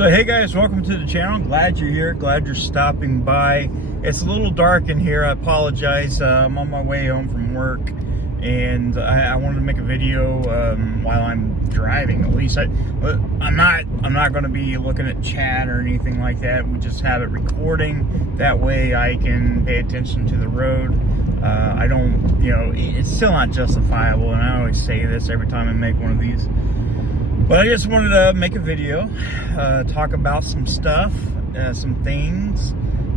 So hey guys, welcome to the channel. Glad you're here, glad you're stopping by. It's a little dark in here, I apologize. I'm on my way home from work and I wanted to make a video while I'm driving. At least I'm not going to be looking at chat or anything like that. We just have it recording, that way I can pay attention to the road. I don't, it's still not justifiable, and I always say this every time I make one of these. But I just wanted to make a video, talk about some stuff, some things,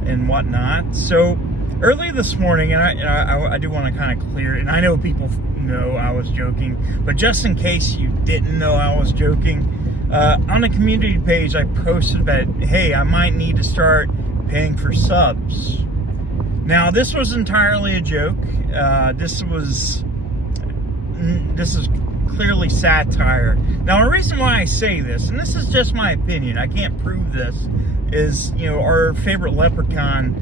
and whatnot. So early this morning, and I do want to kind of clear, and I know people know I was joking, but just in case you didn't know I was joking, on the community page I posted that, hey, I might need to start paying for subs. Now this was entirely a joke. This is clearly satire. Now the reason why I say this, and this is just my opinion, I can't prove this, is, our favorite leprechaun,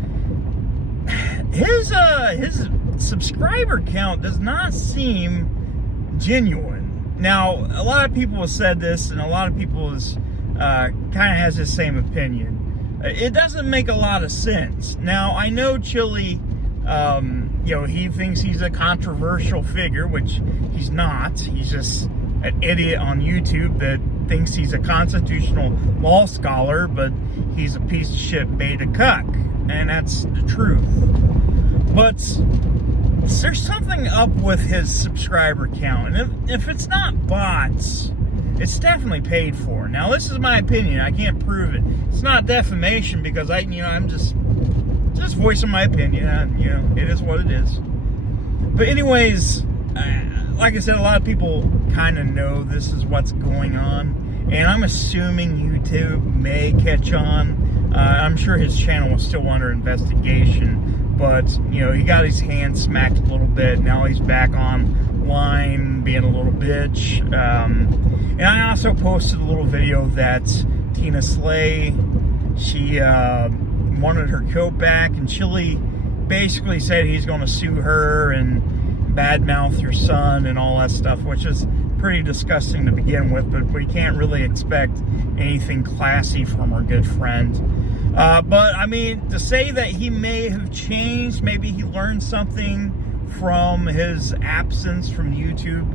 his subscriber count does not seem genuine. Now a lot of people have said this, and a lot of people kind of has the same opinion. It doesn't make a lot of sense. Now I know Chili, he thinks he's a controversial figure, which he's not. He's just an idiot on YouTube that thinks he's a constitutional law scholar, but he's a piece of shit beta cuck. And that's the truth. But there's something up with his subscriber count. And if it's not bots, it's definitely paid for. Now, this is my opinion. I can't prove it. It's not defamation because I'm just voicing my opinion. It is what it is. But anyways, like I said, a lot of people kind of know this is what's going on, and I'm assuming YouTube may catch on. I'm sure his channel was still under investigation, but he got his hand smacked a little bit. Now he's back online being a little bitch. And I also posted a little video that Tina Slay, she wanted her coat back, and Chili basically said he's going to sue her and badmouth your son and all that stuff, which is pretty disgusting to begin with, but we can't really expect anything classy from our good friend. But I mean, to say that he may have changed, maybe he learned something from his absence from YouTube,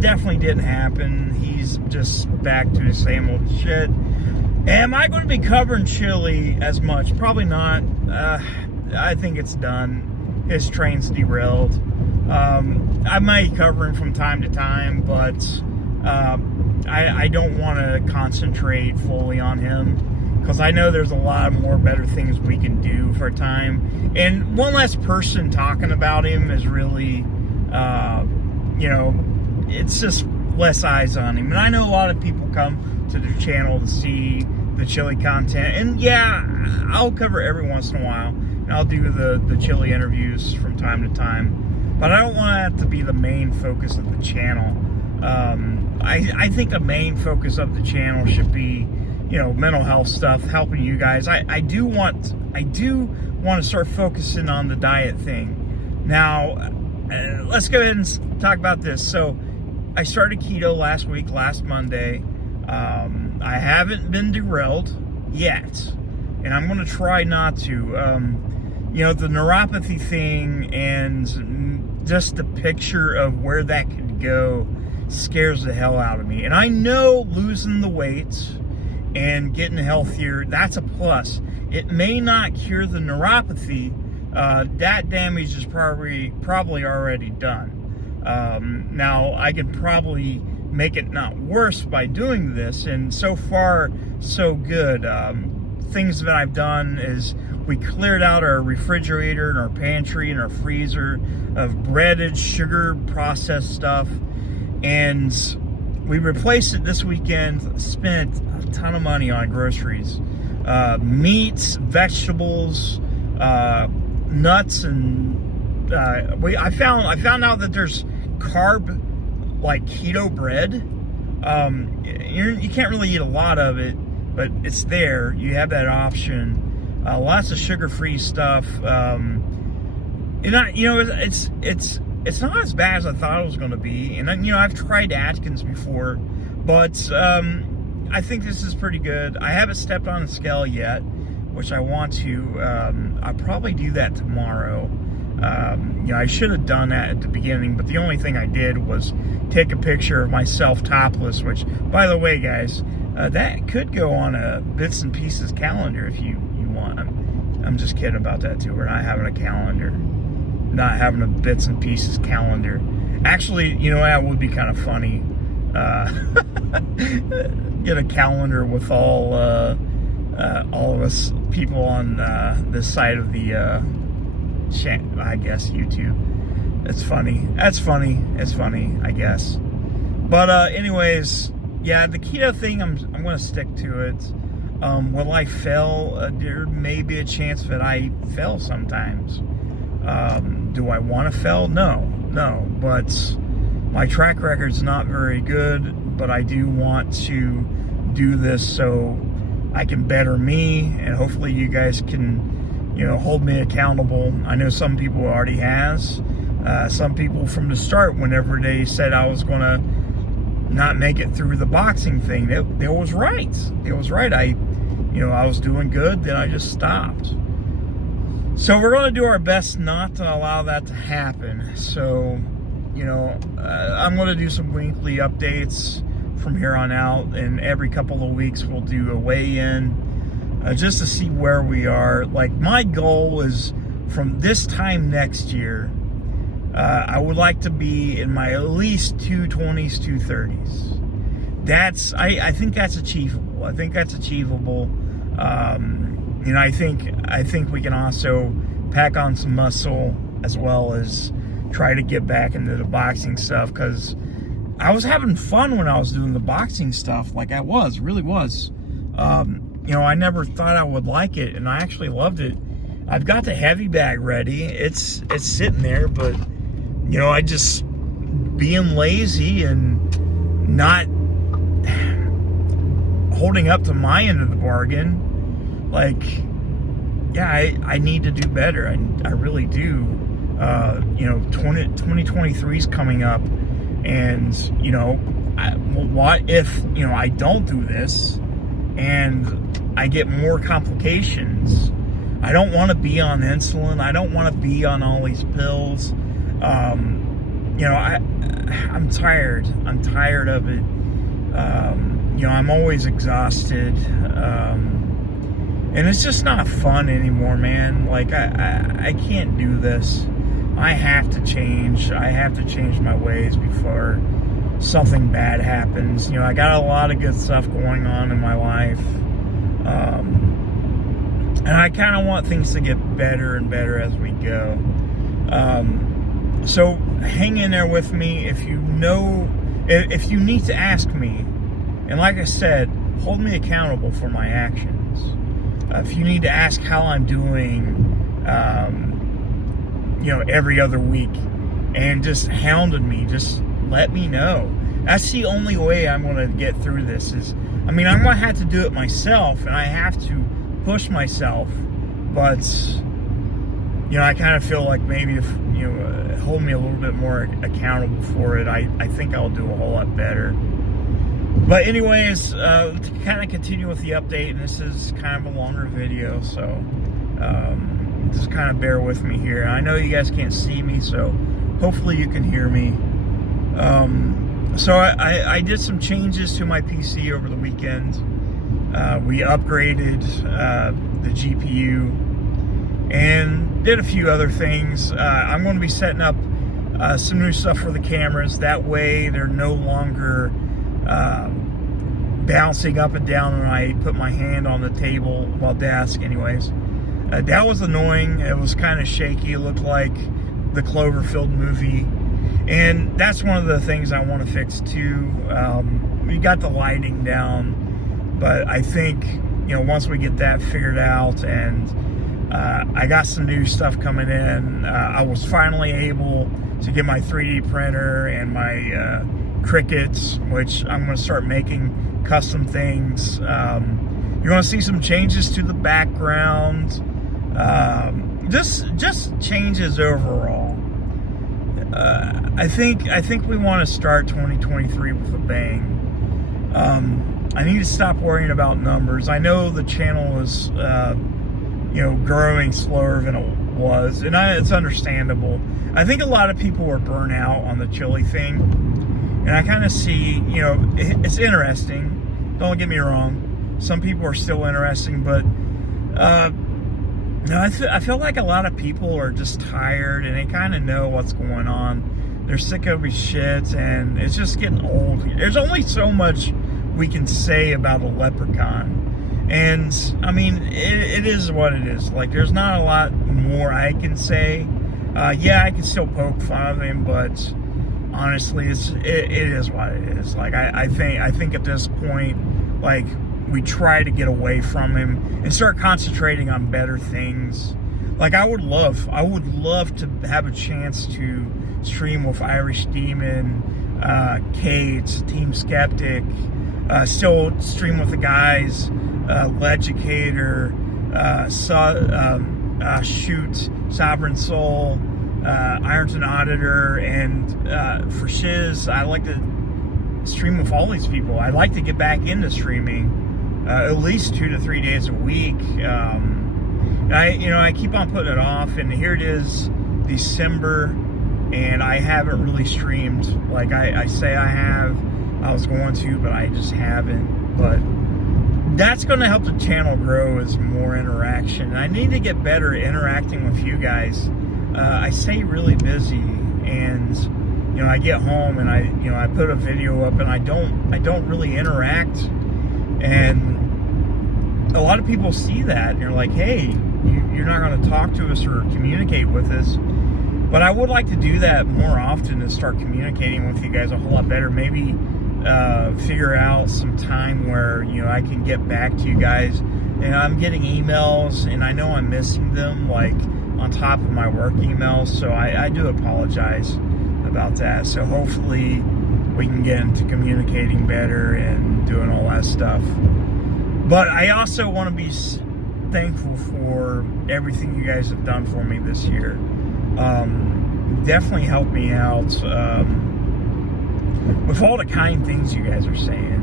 definitely didn't happen. He's just back to the same old shit. Am I going to be covering Chili as much? Probably not. I think it's done. His train's derailed. I might cover him from time to time, but I don't want to concentrate fully on him, because I know there's a lot more better things we can do for time. And one less person talking about him is really, it's just less eyes on him. And I know a lot of people come to the channel to see the Chili content, and yeah, I'll cover every once in a while, and I'll do the Chili interviews from time to time, but I don't want that to be the main focus of the channel. I think the main focus of the channel should be, mental health stuff, helping you guys. I do want to start focusing on the diet thing. Now, let's go ahead and talk about this. So I started keto last Monday. I haven't been derailed yet, and I'm going to try not to. The neuropathy thing and just the picture of where that could go scares the hell out of me. And I know losing the weight and getting healthier, that's a plus. It may not cure the neuropathy. That damage is probably already done. Now, I could probably make it not worse by doing this, and so far so good. Things that I've done is we cleared out our refrigerator and our pantry and our freezer of breaded, sugar processed stuff, and we replaced it this weekend. Spent a ton of money on groceries, meats, vegetables, nuts, and I found out that there's carb, like keto bread. You can't really eat a lot of it, but it's there. You have that option. Lots of sugar-free stuff. It's not as bad as I thought it was going to be. And I've tried Atkins before, but I think this is pretty good. I haven't stepped on a scale yet, which I want to. I'll probably do that tomorrow. I should have done that at the beginning, but the only thing I did was take a picture of myself topless, which, by the way, guys, that could go on a Bits and Pieces calendar if you want. I'm just kidding about that, too. We're not having a calendar. Not having a Bits and Pieces calendar. Actually, that would be kind of funny. Get a calendar with all of us people on this side of the I guess YouTube. It's funny. That's funny. It's funny, I guess. But anyways, yeah, the keto thing, I'm going to stick to it. Will I fail? There may be a chance that I fail sometimes. Do I want to fail? No. But my track record's not very good, but I do want to do this so I can better me, and hopefully you guys can, hold me accountable. I know some people already has. Some people from the start, whenever they said I was going to not make it through the boxing thing, they was right. It was right. I was doing good, then I just stopped. So we're going to do our best not to allow that to happen. So, I'm going to do some weekly updates from here on out, and every couple of weeks we'll do a weigh-in just to see where we are. Like, my goal is from this time next year, I would like to be in my at least 220s, 230s. I think that's achievable. I think we can also pack on some muscle as well as try to get back into the boxing stuff, because I was having fun when I was doing the boxing stuff. Like, really was. I never thought I would like it, and I actually loved it. I've got the heavy bag ready. It's sitting there, but I just being lazy and not holding up to my end of the bargain. Like, yeah, I need to do better. I really do. 2023 is coming up, and what if I don't do this and I get more complications? I don't want to be on insulin. I don't want to be on all these pills. I'm tired. I'm tired of it. I'm always exhausted. And it's just not fun anymore, man. Like, I can't do this. I have to change. I have to change my ways before something bad happens. I got a lot of good stuff going on in my life. And I kind of want things to get better and better as we go. So hang in there with me. If you need to ask me, and like I said, hold me accountable for my actions. If you need to ask how I'm doing, every other week, and just hounded me, just let me know. That's the only way I'm going to get through this. I'm going to have to do it myself, and I have to push myself. But, I kind of feel like maybe if, hold me a little bit more accountable for it, I think I'll do a whole lot better. But anyways, to kind of continue with the update, and this is kind of a longer video, so just kind of bear with me here. I know you guys can't see me, so hopefully you can hear me. So I did some changes to my PC over the weekend. We upgraded the GPU and did a few other things. I'm going to be setting up some new stuff for the cameras. That way they're no longer bouncing up and down when I put my hand on the table, desk anyways. That was annoying. It was kind of shaky. It looked like the Cloverfield movie. And that's one of the things I want to fix too. We got the lighting down, but I think, once we get that figured out, and I got some new stuff coming in, I was finally able to get my 3D printer and my Crickets, which I'm going to start making custom things. You're going to see some changes to the background. Just changes overall. I think we want to start 2023 with a bang. I need to stop worrying about numbers. I know the channel is, growing slower than it was, and it's understandable. I think a lot of people are burnt out on the chili thing, and I kind of see, it's interesting. Don't get me wrong. Some people are still interesting, but no, I feel like a lot of people are just tired, and they kind of know what's going on. They're sick of his shit, and it's just getting old. There's only so much we can say about a leprechaun. And, I mean, it is what it is. Like, there's not a lot more I can say. Yeah, I can still poke fun of him, but honestly, it is what it is. Like, I think at this point, like, we try to get away from him and start concentrating on better things. Like, I would love to have a chance to stream with Irish Demon, Kate, Team Skeptic, still stream with the guys, Legicator, Sovereign Soul, Ironton Auditor, and for shiz, I like to stream with all these people. I like to get back into streaming at least 2 to 3 days a week. I keep on putting it off, and here it is, December, and I haven't really streamed like I say I have. I was going to, but I just haven't. But that's going to help the channel grow as more interaction. And I need to get better at interacting with you guys. I stay really busy, and I get home and I put a video up, and I don't really interact. And a lot of people see that, and you're like, hey, you're not going to talk to us or communicate with us. But I would like to do that more often and start communicating with you guys a whole lot better. Maybe figure out some time where I can get back to you guys. And I'm getting emails, and I know I'm missing them, like on top of my work emails. So I do apologize about that. So hopefully we can get into communicating better and doing all that stuff. But I also want to be thankful for everything you guys have done for me this year. Definitely helped me out with all the kind things you guys are saying.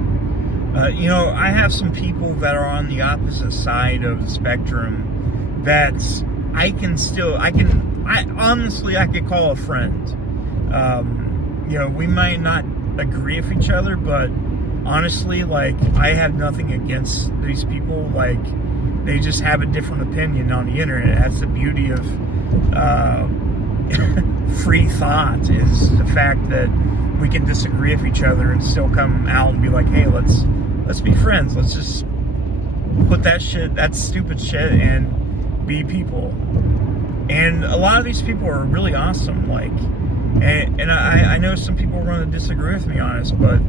I have some people that are on the opposite side of the spectrum that I honestly could call a friend. We might not agree with each other, but honestly, like, I have nothing against these people. Like, they just have a different opinion on the internet. That's the beauty of free thought, is the fact that we can disagree with each other and still come out and be like, hey, let's be friends. Let's just put that stupid shit, and be people. And a lot of these people are really awesome. Like, and I know some people are going to disagree with me on this, but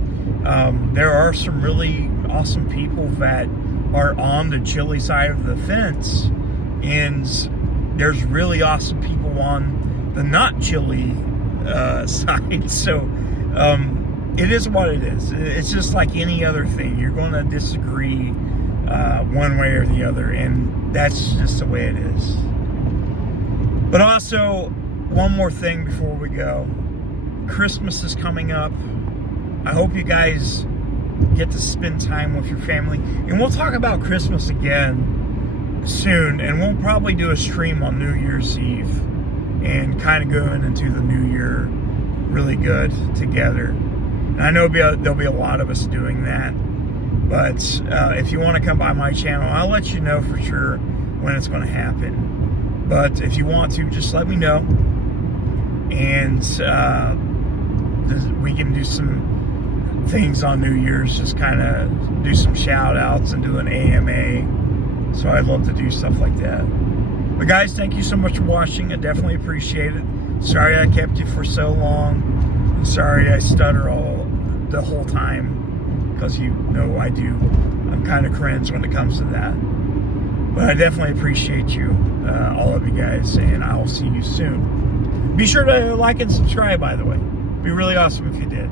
there are some really awesome people that are on the chili side of the fence, and there's really awesome people on the not chili side. So it is what it is. It's just like any other thing. You're going to disagree one way or the other, and that's just the way it is. But also, one more thing before we go. Christmas is coming up. I hope you guys get to spend time with your family. And we'll talk about Christmas again soon. And we'll probably do a stream on New Year's Eve. And kind of going into the new year really good together. And I know there'll be a lot of us doing that. But if you want to come by my channel, I'll let you know for sure when it's going to happen. But if you want to, just let me know. And we can do some things on New Year's, just kind of do some shout outs and do an AMA. So I'd love to do stuff like that. But guys, thank you so much for watching. I definitely appreciate it. Sorry I kept you for so long. Sorry I stutter the whole time, because I do. I'm kind of cringe when it comes to that. But I definitely appreciate you, all of you guys, and I'll see you soon. Be sure to like and subscribe, by the way. It'd be really awesome if you did.